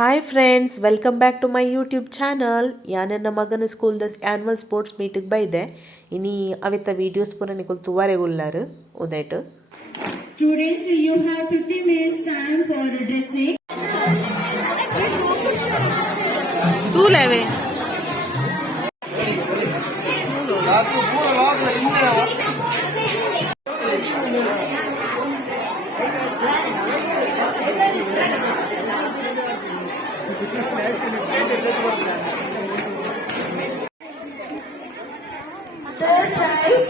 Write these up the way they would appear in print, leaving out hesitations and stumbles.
Hi friends, welcome back to my YouTube channel. ನನ್ನ ಮಗನ ಸ್ಕೂಲ್ದ annual sports ಮೀಟಿಗೆ ಬೈದೆ. ಇನಿ ಅವಿತ್ತ videos ಪೂರ ನಿಕುಲು ತುವಾರೆಗುಲ್ಲಾರು ಉದೈಟ್. Students, you have 50 minutes time for dressing. तू लेवे Third prize,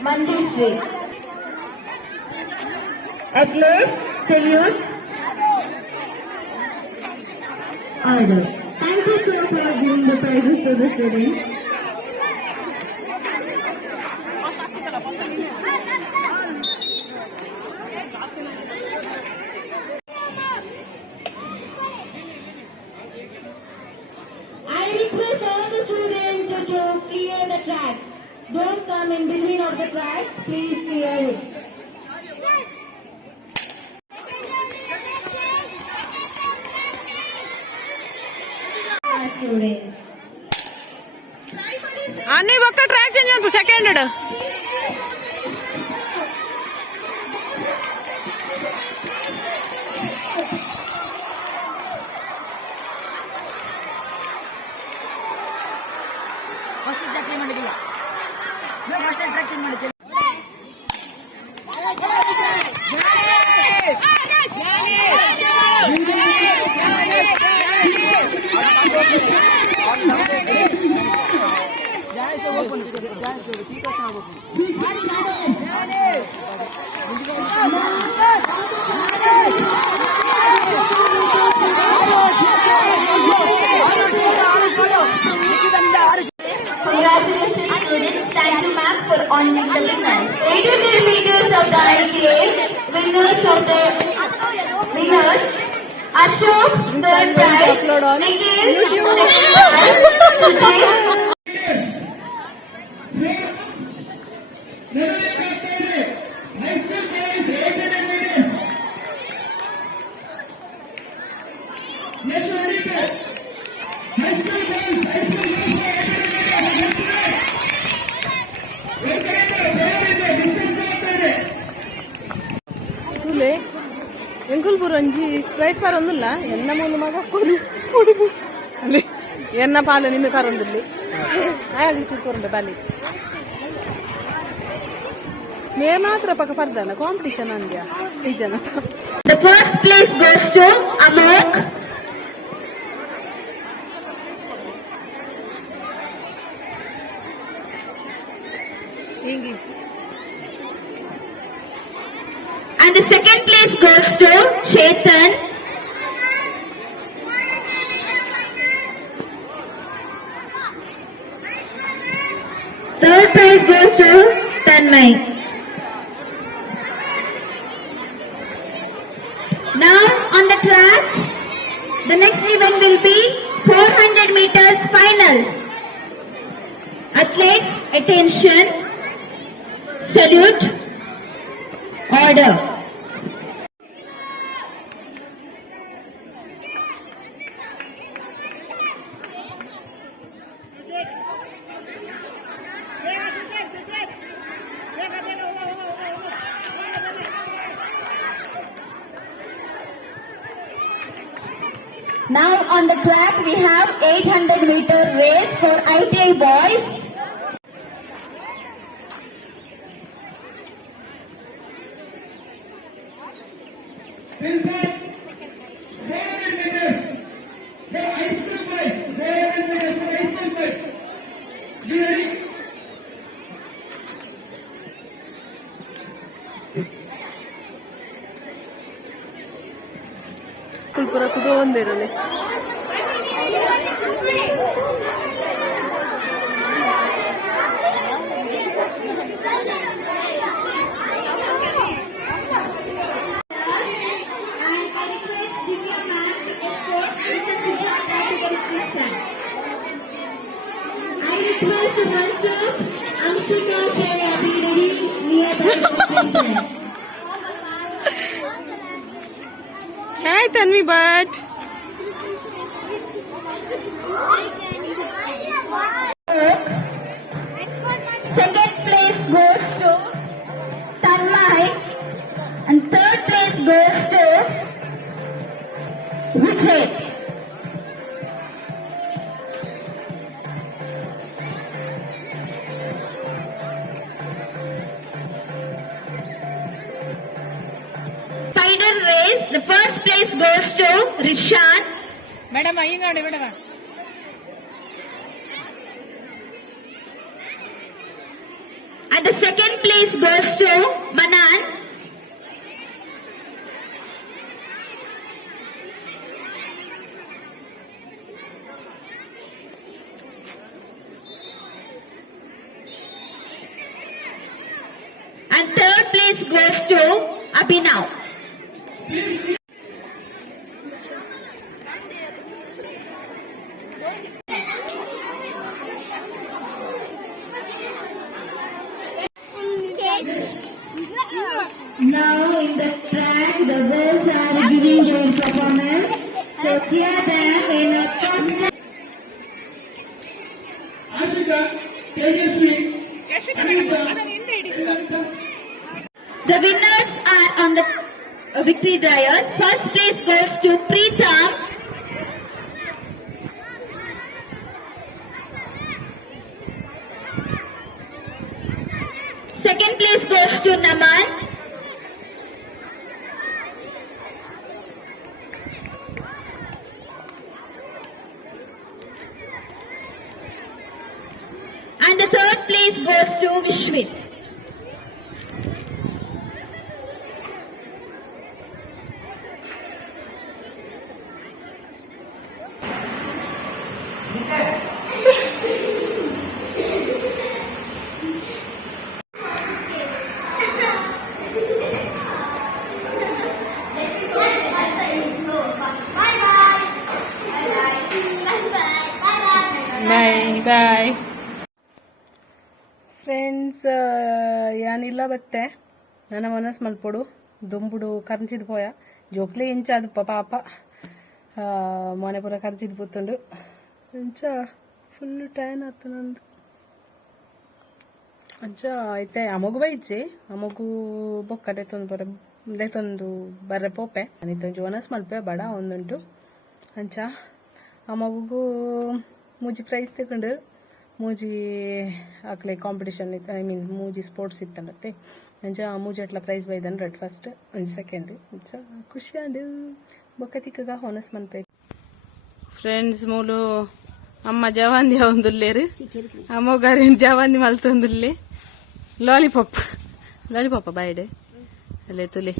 Manjushri. Athlete, salute. Order. Thank you sir for giving the prizes to the students. I request all the students to clear the track. Don't come in between of the tracks. Please clear it. Students. అన్ని ఒక్క track change అనుకో second Congratulations students. Thank you ma'am for honoring the winners. 800 meters of the ITA winners of the winners. Ashok, third prize. Nikhil, ಎಂಕುಲ್ ಪುರಂಜಿ sprite ಪರೊಂದಿಲ್ಲ ಎನ್ನ ಮೂಲ ಮಗ ಕುಡಿದು ಅಲ್ಲಿ ಎನ್ನ ಪಾಲು ನಿಮಗೆ ಪರೊಂದಿಲ್ಲಿ ಆಗಿ ಚಿಕ್ಕುರುಂಡೆ ಬಾಲಿ ಮೇ ಮಾತ್ರ ಪಕ್ಕ ಪರ್ದನ ಕಾಂಪಿಟಿಷನ್ ಅಂದ್ಯಾ ಈ ಜನ. the first place goes to Amok. ಹಿಂಗಿ And the second place goes to Chetan. Third prize goes to Tanmay. Now on the track, the next event will be 400 meters finals. Athletes, attention, salute, order. Now on the track we have 800-meter race for ITI boys. ಕುಲ್ಪುರ ಕುದು ಒಂದಿರಲಿ Hi Tanvi Bhatt. Vijay. Final race, the first place goes to Rishad. Madam ಹಿಂಗ್ ನೋಡಿ madam. And the second place goes to Manan. And third place goes to Abhinav. Now in the track, the girls are giving their performance. So cheer them in a constant. Ashika, Tejasvi, The winners are on the victory dryers. First place goes to Preetham. Second place goes to Naman. And the third place goes to Vishwit. Bye bye friends. ಯಾನಿಲ್ಲ ಬತ್ತೆ ನನ್ನ ಮನಸ್ಸು ಮಲ್ಪೊಡು ದುಂಬುಡು ಕರ್ಚಿದ್ ಪೋಯ ಜೋಕ್ಲೆ ಇಂಚಾದ ಪಾಪ ಮನೆ ಪೂರ ಕರ್ಚಿದ್ ಪುತ್ತುಂಡು ಇಂಚ full ಟೈನ್ ಆತ ನಂದು ಅಂಚ ಐತೆ ಅಮಗು ಬೈಚಿ ಅಮಗು ಬೊಕ್ಕ ದೇತೊಂದು ಬರ್ರೆ ಪೋಪೆ ಅನಿತ ಜೋನಸ್ ಮಲ್ಪೆ ಬಡ ಒಂದುಂಟು ಅಂಚ ಅಮಗುಗೂ ಮೂಜಿ ಪ್ರೈಸ್ ತಗೊಂಡು ಮೂಜಿ ಅಕ್ಲೆ ಕಾಂಪಿಟೇಷನ್ ಇತ್ತು, ಐ ಮೀನ್ ಮೂಜಿ ಸ್ಪೋರ್ಟ್ಸ್ ಇತ್ತಂಡತ್ತೆ ಅಂಚ ಮೂಜಿ ಅಟ್ಲ ಪ್ರೈಸ್ ಬೈದನ್ ರೆಡ್ ಫಸ್ಟ್ ಅಂಚ ಸೆಕೆಂಡ್ ಅಂಚ ಖುಷಿ ಅಂಡು ಬೊಕ್ಕ ತಿಕ್ಕಗ ಹೊನಸ್ ಮನ್ಪೆ. ಫ್ರೆಂಡ್ಸ್ ಮೂಲು ಅಮ್ಮ ಜವಾಂದಿ ಒಂದುಲ್ಲೇರು ಅಮ್ಮಗಾರಿ ಜವಾಂದಿ ಮಲ್ತೊಂದುಲ್ಲೆ ಲಾಲಿಪಾಪ್ ಬಾಯ್ಡೆ ಅಲ್ಲೇ ತುಲೆ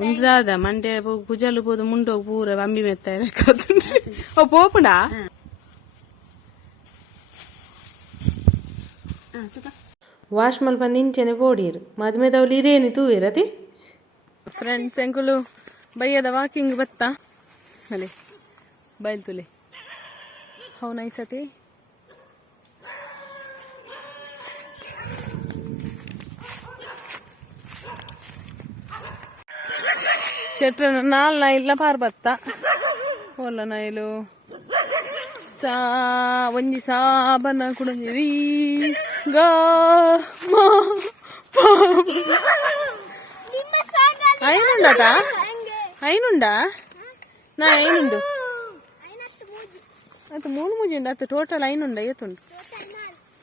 ಮುಂದಾದ ಮಂಡ್ಯ ಕುಜಲು ಪೋದು ಮುಂಡೋಗಿ ಪೂರ ಅಂಬಿ ಮೆತ್ತ ಓ ಪೋಪುಂಡಾ ವಾಶ್ ಮಲ್ಪಂದು ಇಂಚೆನೆ ಪೋಡೀರು ಮದ್ಮೆದವ್ಲು ಇರೇನಿ ತೂವಿರತಿ. ಫ್ರೆಂಡ್ಸ್ ಎಂಕುಲು ಬೈಯದ ವಾಕಿಂಗ್ ಬತ್ತಾ ಅಲೆ ಬಯಲ್ತುಲೆ ಹೌ ನೈಸ್ ಅತಿ. ಶೆಟ್ರ ನಾಲ್ ನೈಲ್ನ ಪಾರ್ ಬತ್ತ ಓಲ್ಲ ನೈಲು ಒಂಜಿ ಸಾಬನ ಕುಡಂಜಿರಿ ಗಾ ಐನುಂಡತ ಐನುಂಡ ನಾ ಐನುಂಡು ಅದು ಮೂರು ಮೂಜಿ ಉಂಡು ಅದು ಟೋಟಲ್ ಐನುಂಡ ಏತುಂಡು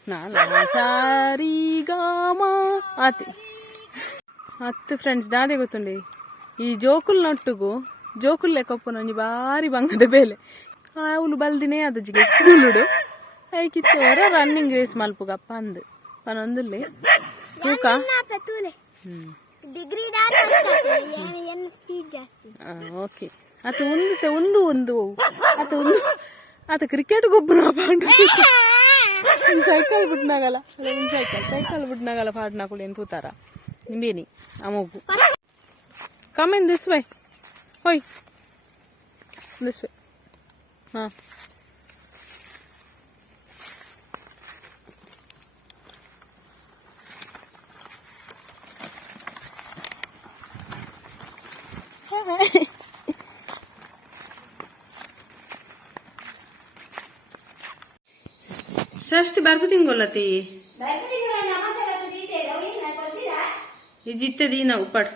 ನಾಲ ಸಾರಿ ಗಾಮ ಆತಿ ಹತ್ತು ಫ್ರೆಂಡ್ಸ್ ದಾದೆ ಗೊತ್ತುಂಡಿ ಈ ಜೋಕುಲ್ನೊಟ್ಟುಗು ಜೋಕುಲ್ ಲೆಕ್ಕೊಪ್ಪನ ಒಂಜಿ ಬಾರಿ ಬಂಗದ ಬೇಲೆ ಅವಳು ಬಲ್ದಿನೇ ಅದು ಜಿಗೆ ಸ್ಕೂಲುಡು ಐಕಿತ್ತವರ ರನ್ನಿಂಗ್ ರೇಸ್ ಮಲ್ಪುಗಪ್ಪ ಅಂದು ಪನೊಂದುಲ್ಲೆ ತೂಕ ಓಕೆ ಅದು ಒಂದು ಅದು ಕ್ರಿಕೆಟ್ ಗೊಬ್ಬನ ಪಾಂಡು ಸೈಕಲ್ ಬಿಟ್ನಾಗಲ್ಲ ಸೈಕಲ್ ಬಿಟ್ನಾಗಲ್ಲ ಪಾಡ್ನಾಕುಳು ಏನು ತೂತಾರ ನಿಂಬೇನಿ ಅಮೋಗು ಕಮ್ ಇನ್ ದಿಸ್ ವೇ ಹೋಯ್ ದಿಸ್ ವೇ ಹಾಂ ಷಷ್ಠಿ ಬರ್ಬು ತಿಂಗೊಲ್ಲತಿ ಈ ಜಿತ್ತೆ ದೀನ ಉಪ್ಪಡ್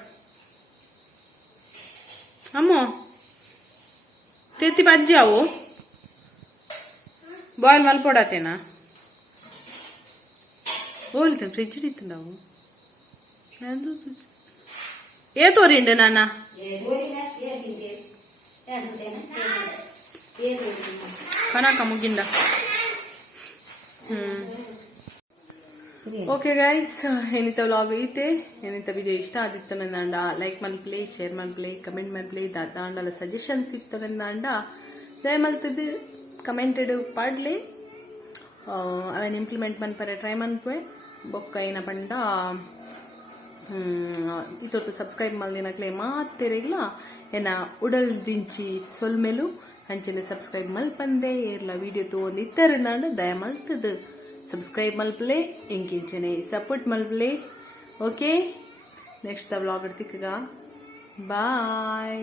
ಅಮ್ಮೋ ತೆತ್ತಿ ಬಜ್ಜಿ ಅವು ಬಾಯ್ಲ್ ಮಲ್ಪೊಡತೇನಾ ಹೋಲ್ತೇನೆ ಫ್ರಿಜ್ ಇತ್ತು ನಾವು ಏ ತೋರಿಂಡು ನಾನ ಕನಕ ಮುಗಿಂದ ಓಕೆ ಗೈಸ್ ಏನಿತ ವ್ಲಾಗ್ ಐತೆ ಏನಿತ ವಿಡಿಯೋ ಇಷ್ಟ ಆದಿತ್ತು ನಂದ ಲೈಕ್ ಮನ್ಪ್ಲೆ ಶೇರ್ ಮನ್ಪ್ಲೆ ಕಮೆಂಟ್ ಮನ್ಪ್ಲೆ ದಾಂಡಲ ಸಜೆಷನ್ಸ್ ಇತ್ತು ನಂದ ದಯಮಲ್ತದ್ದು ಕಮೆಂಟೆಡ್ ಪಾಡ್ಲೆ ಅವನ್ ಇಂಪ್ಲಿಮೆಂಟ್ ಮನ್ಪರೆ ಟ್ರೈ ಮನ್ಪೆ ಬೊಕ್ಕ ಏನ ಪಂಡ ಇದೊತ್ತು ಸಬ್ಸ್ಕ್ರೈಬ್ ಮಲ್ದಿನಕ್ಲೆ ಮಾತೆರೆಗ್ಲ ಏನ ಉಡಲ್ ದಿಂಚಿ ಸೊಲ್ಮೆಲು ಅಂಚನೆ ಸಬ್ಸ್ಕ್ರೈಬ್ ಮಲ್ಪಂದೆ ಇರ್ಲ ವಿಡಿಯೋ ತಗೊಂಡು ಇತ್ತರಿಂದ ದಯ ಮಲ್ತದ್ದು ಸಬ್ಸ್ಕ್ರೈಬ್ ಮಲ್ಪಲೆ ಇಂಕಿಂಚನೆ ಸಪೋರ್ಟ್ ಮಲ್ಪಲೆ ಓಕೆ ನೆಕ್ಸ್ಟ್ ದ ವ್ಲಾಗ್ ಇಡ್ತಿಕ್ಕ ಬಾಯ್